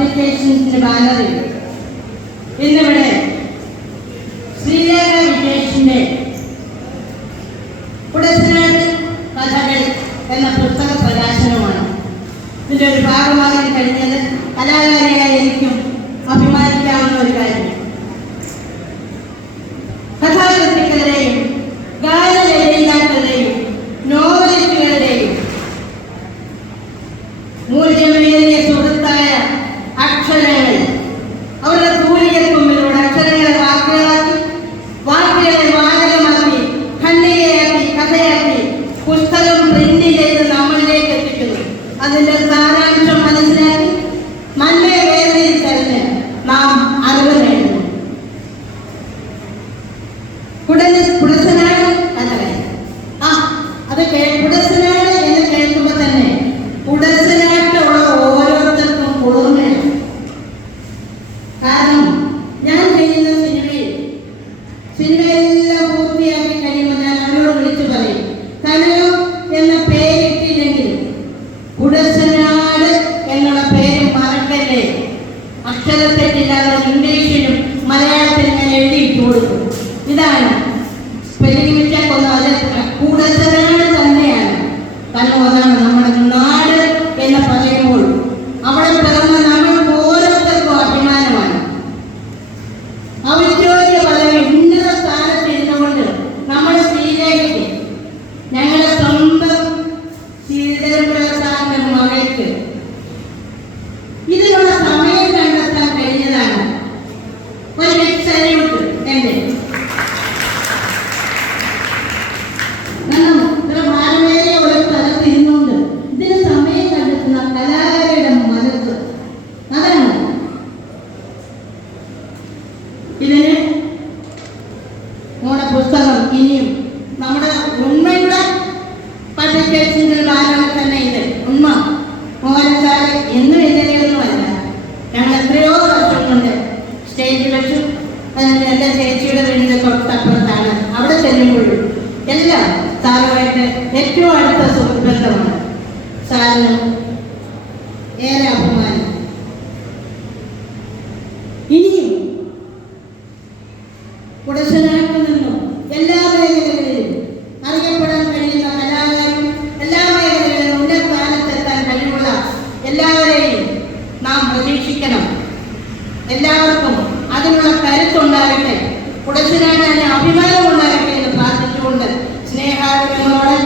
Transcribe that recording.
പബ്ലിക്കേഷൻസിന്റെ ബാനറിൽ ഇന്നിവിടെ ശ്രീലേഖ വിജേഷിന്റെ കുടശനാട് കഥകൾ എന്ന പുസ്തക പ്രകാശനമാണ്. ഇതിന്റെ ഒരു ഭാഗമാകാൻ കഴിഞ്ഞത് കലാകാരിയായ എനിക്കും അഭിമാനിക്കാവുന്ന ഒരു കാര്യം. കഥാകൃത്തുക്കളുടെയും ഗാനരചയിതാക്കളുടെയും നോവലിസ്റ്റുകളുടെയും മൂല്യമേറിയ സുഹൃത്തായ അക്ഷരങ്ങൾ അവരുടെ തൂലികത്തുമ്പിലൂടെ അക്ഷരങ്ങളെ വാക്കുകളാക്കി, വാക്കുകളെ വാചകമാക്കി, ഖണ്ഡികയാക്കി, കഥയാക്കി പുസ്തകം പ്രിന്റ് ചെയ്ത് നമ്മളിലേക്ക് എത്തിക്കുന്നു. അതിന്റെ സാരാംശം മനസ്സിലാക്കി നന്മയെ വേർതിരിച്ചറിഞ്ഞ് നാം അറിവ് നേടുന്നു. കുടശനാട് കഥകൾ അത് കുടശനാട് എന്ന് കേൾക്കുമ്പോൾ തന്നെ കുടശനാട്ടുള്ള ഓരോരുത്തർക്കും കുളിർമയാണ്. കാരണം ഞാൻ ചെയ്യുന്ന സിനിമയെല്ലാം പൂർത്തിയാക്കി കഴിയുമ്പോൾ ഞാൻ അവരോട് വിളിച്ചു പറയും, കനകം എന്ന പേരിട്ടില്ലെങ്കിൽ കുടശനാട് എന്നുള്ള പേര് മറക്കല്ലേ. അക്ഷരത്തെറ്റില്ലാതെ ഇംഗ്ലീഷിലും മലയാളത്തിലും ഞാൻ എഴുതിയിട്ട് കൊടുക്കും. ഇതാണ് സ്പെല്ലിംഗ് മിസ്റ്റേക്ക് ഒന്നും അത് കുടശനാട് തന്നെയാണ്. കാരണം അതാണ് നമ്മുടെ നാട് എന്ന് പറയുമ്പോൾ അവിടെ പിറന്ന നമ്മൾക്ക് ഓരോരുത്തർക്കും അഭിമാനമാണ്. ഔദ്യോഗിക പദവി ഉന്നത സ്ഥാനത്തിരുന്നുകൊണ്ട് നമ്മുടെ ശ്രീലേഖയ്ക്ക്, ഞങ്ങളുടെ സ്വന്തം ശ്രീധരപുരത്താറിന്റെ മകൾക്ക് ഇതിനുള്ള സമയം കണ്ടെത്താൻ കഴിഞ്ഞതാണ്. ഒരു ബിഗ് സല്യൂട്ട് എന്റെ. ഭാരമേറിയ ഒരു സ്ഥലത്തിരുന്നുകൊണ്ട് ഇതിന് സമയം കണ്ടെത്തുന്ന കലാകാരിയുടെ മനസ്സ്, അതാണ് ഇതിന് നമ്മുടെ പുസ്തകം. ഇനിയും നമ്മുടെ ഉണ്മയുടെ പബ്ലിക്കേഷൻ്റെ ബാനറിൽ തന്നെ ഇത് ഉണ്മ മോഹൻസാറ് എന്നും എഴുതിയൊന്നുമല്ല. ഞങ്ങൾ എത്രയോ വർഷം കൊണ്ട് സ്റ്റേജിൽ വെച്ചു. എൻ്റെ ചേച്ചിയുടെ വീടിൻ്റെ തൊട്ടപ്പുറത്താണ്. അവിടെ ചെല്ലുമ്പോഴും എല്ലാം സാറുമായിട്ട് ഏറ്റവും അടുത്ത സുഹൃത്തുബന്ധമാണ്. സാറിന് ഏറെ അഭിമാനം. ഇനിയും കുടശനാട്ടിൽ നിന്നും എല്ലാ മേഖലകളിലും അറിയപ്പെടാൻ കഴിയുന്ന കലാകാരും എല്ലാ മേഖലകളിലും ഉന്നത സ്ഥാനത്തെത്താൻ കഴിവുള്ള എല്ലാവരെയും നാം പ്രതീക്ഷിക്കണം. എല്ലാവർക്കും അതിനുള്ള കരുത്തുണ്ടാകട്ടെ, കുടശനാടിന് അഭിമാനം ഉണ്ടാകട്ടെ എന്ന് പ്രാർത്ഥിച്ചുകൊണ്ട് സ്നേഹാദരങ്ങളോടെ